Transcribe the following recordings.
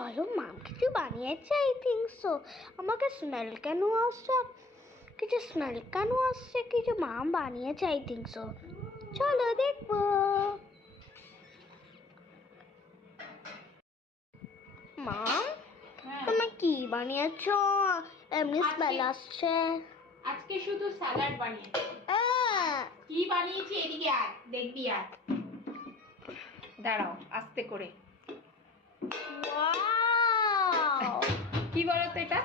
বলো মাম কিছু বানিয়েছে? I think so. আমাকে স্মেল কেন আসছে? কিছু মাম বানিয়েছে আই থিঙ্ক সো। চলো দেখবো। মাম তুমি কি বানিয়েছো? এমনি স্মেল আসছে। আজকে শুধু স্যালাড বানিয়েছি। কি বানিয়েছি এদিকে আয়, দেখবি আয়। দাঁড়াও আস্তে করে। ওয়াও! কি বলতো এটা?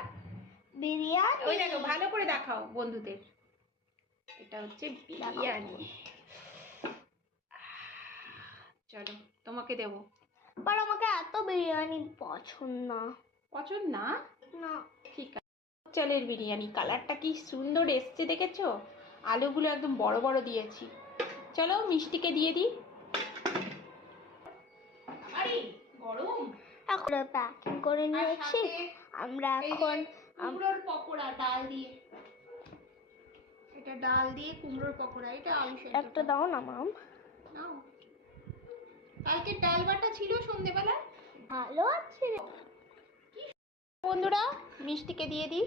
বিরিয়ানি। ওই দেখো, ভালো করে দেখাও বন্ধুদের। এটা হচ্ছে বিরিয়ানি। চলো তোমাকে দেবো। বাট আমাকে এত বিরিয়ানি পছন্দ না। পছন্দ না? না। ঠিক আছে। চালের বিরিয়ানি, কালারটা কি সুন্দর এসছে দেখেছো? আলুগুলো একদম বড় বড় দিয়েছি। চলো মিষ্টিকে দিয়ে দিই। আরে গরম। এখন প্যাকিং করে নিয়েছি। আমরা এখন কুমড়োর পকোড়া ডাল দিয়ে। এটা ডাল দিয়ে কুমড়োর পকোড়া। এটা আলু সেদ্ধ। একটা দাও না মাম। নাও। কালকে ডাল বাটা ছিল সন্ধেবেলা। ভালো আছে। বন্ধুরা মিষ্টিকে দিয়ে দিই।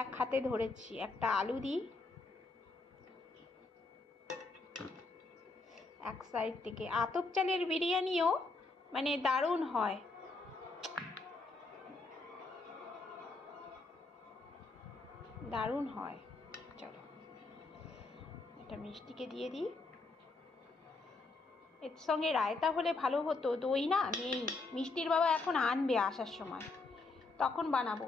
এক হাতে ধরেছি, একটা আলু দিই এক সাইড থেকে। আতপ চালের বিরিয়ানিও মানে দারুণ হয়। দারুণ হয়। চলো এটা মিষ্টিকে দিয়ে দিই। এর সঙ্গে রায়তা হলে ভালো হতো, দই না নেই। মিষ্টির বাবা এখন আনবে আসার সময়, তখন বানাবো।